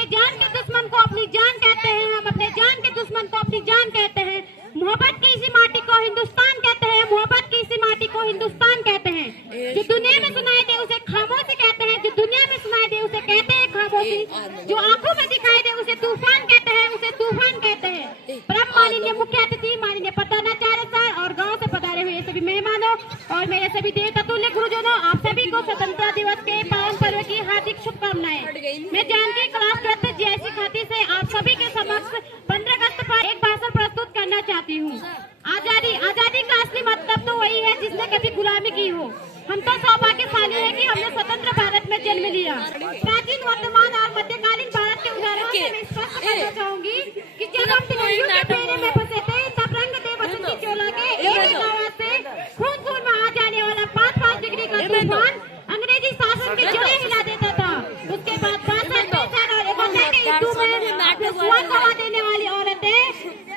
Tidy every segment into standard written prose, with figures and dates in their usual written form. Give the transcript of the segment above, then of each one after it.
अपने जान के दुश्मन को अपनी जान कहते हैं, हम अपने जान के दुश्मन को अपनी जान कहते हैं। मोहब्बत की इसी माटी को हिंदुस्तान कहते हैं, मोहब्बत की इसी माटी को हिंदुस्तान कहते हैं। जो दुनिया में सुनाई दे उसे खामोशी कहते हैं, जो दुनिया में सुनाई दे उसे कहते हैं खामोशी, जो आंखों में दिखाई दे उसे तूफान कहते हैं, उसे तूफान कहते हैं। परम माननीय मुख्य अतिथि माननीय प्रधानाचार्य सर और गाँव से पधारे हुए सभी मेहमानों और मेरे सभी देवतुल्य गुरुजनों, आप सभी को स्वतंत्रता दिवस के पावन पर्व की हार्दिक शुभकामनाएं। मैं जानकी क्लास 12 जैसी खाती से आप सभी के समक्ष 15 अगस्त पर एक भाषण प्रस्तुत करना चाहती हूँ। आजादी का असली मतलब तो वही है जिसने कभी गुलामी की हो। हम तो सौभाग्यशाली है कि हमने स्वतंत्र भारत में जन्म लिया। प्राचीन, वर्तमान और मध्यकालीन भारत के उदाहरणों से मैं स्पष्ट करना चाहूंगी कि जब हम तिरंगे के पेड़े में फंसे थे तब रंग दे वचन की चोला के एक आवाज से खून में आ जाने वाला 5 डिग्री का तूफान अंग्रेजी शासन के जड़ें हिला देता था। उसके बाद 62 और 61 के युद्धों में स्वाद हवा देने वाली औरतें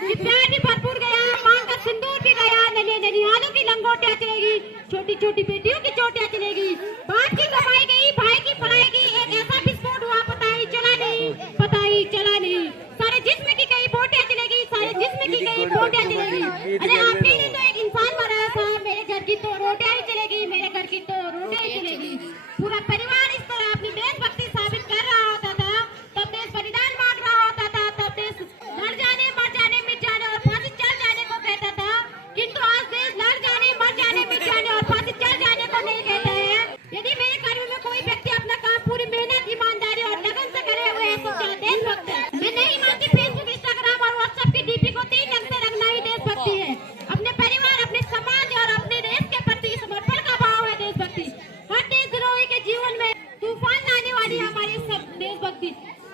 प्यार भी भरपूर गया, मांग का सिंदूर भी गया, ननिहालों की लंगोटियां चलेगी, छोटी छोटी बेटियों की चोटियां चलेगी, बाप की कमाई गई, भाई की पढ़ाई गई, एक ऐसा विस्फोट हुआ पता ही चला नहीं, सारे जिस्म की कई बोटियां चलेगी, सारे जिस्म की कई बोटियां चलेगी। अरे आपके लिए तो एक इंसान बनाया था, मेरे घर की तो रोटियां ही चलेगी, मेरे घर की तो रोटियां ही चलेगी। पूरा परिवार इस तरह अपनी देशभक्ति साबित कर रहा होता था, तब देश बलिदान मांग रहा होता था, तब देश लड़ जाने, मर जाने, मिट जाने और फांसी चढ़ जाने को कहता था। किंतु आज देश लड़ जाने, मर जाने, मिट जाने और फांसी चढ़ जाने को नहीं कहता है। यदि मेरे कर्म में कोई व्यक्ति अपना काम पूरी मेहनत, ईमानदारी और लगन से करे हुए है तो क्या देशभक्त है? मैं नहीं मानती फेसबुक, इंस्टाग्राम और व्हाट्सएप की डीपी को 3 रंग से रंगना ही देशभक्ति है। अपने परिवार, अपने समाज और अपने देश के प्रति समर्पण का भाव है देशभक्ति। हर देशद्रोही के जीवन में तूफान लाने वाली हमारी सब देशभक्ति,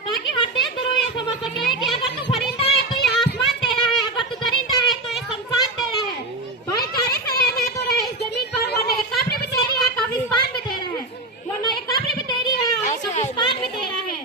ताकि हर देशद्रोही ये समझ सके कि अगर तू परिंदा है तो ये आसमान तेरा है, अगर तू दरिंदा है तो ये शमशान तेरा है। भाईचारे से रहना है तो रहे इस जमीन पर, वरना ये कब्र भी तेरी है, कब्रिस्तान भी तेरा है, वरना ये कब्र भी तेरी है और कब्रिस्तान भी तेरा है।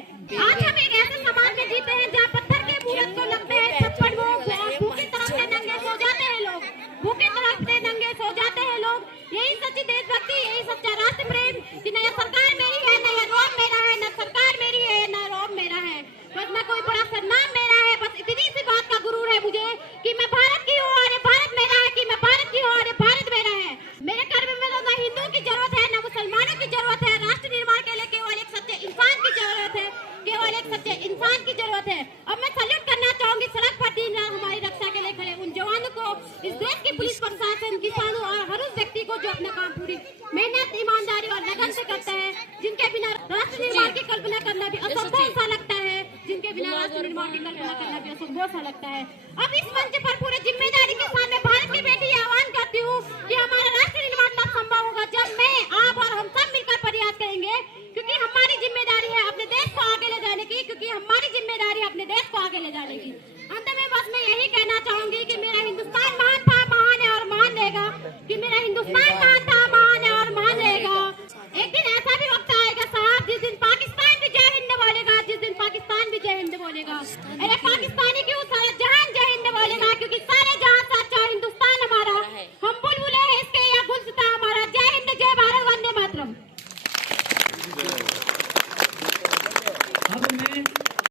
आज हम एक ऐसे समाज में जीते हैं जहाँ पत्थर के मूरत को लगते हैं छप्पड़ लोग, भूखे तड़पते नंगे सो जाते हैं लोग, भूखे तड़पते नंगे सो जाते हैं लोग। यही सच्ची देशभक्ति, यही सच्चा राष्ट्र प्रेम कि न ये सरकार मेरी है, न ये रौब मेरा है, न सरकार मेरी है, न रौब मेरा है, बस न कोई बड़ा सरनाम मेरा है। बस इतनी सी बात का गुरूर है मुझे कि मैं भारत की हूँ और ये भारत मेरा है, कि मैं भारत की हूँ और ये भारत मेरा है। मेरे कर्म में न हिंदू की जरूरत है, न मुसलमानों की जरूरत है। राष्ट्र निर्माण के लिए केवल एक सच्चे इंसान की जरूरत है, केवल एक सच्चे इंसान की जरूरत है। अब मैं सैल्यूट करना चाहूंगी सड़क पर दिन रात हमारी रक्षा के लिए खड़े उन जवानों को, इस देश की पुलिस प्रशासन, किसानों और हर उस व्यक्ति को जो अपना काम पूरी मेहनत, ईमानदारी और लगन से करता है, जिनके बिना राष्ट्र निर्माण की कल्पना करना भी असंभव सा लगता है, जिनके बिना राष्ट्र निर्माण की कल्पना करना भी असंभव सा लगता है। अब इस मंच पर पूरे जिम्मेदारी के साथ मैं भारत की बेटी आह्वान करती हूँ कि हमारा राष्ट्र निर्माण तब संभव होगा जब मैं, आप और हम सब मिलकर प्रयास करेंगे, क्योंकि हमारी जिम्मेदारी है अपने देश को आगे ले जाने की, क्योंकि हमारी जिम्मेदारी है अपने देश को आगे ले जाने की। अंत में बस मैं यही कहना चाहूंगी कि मेरा हिंदुस्तान महान था, महान है और महान रहेगा, कि मेरा हिंदुस्तान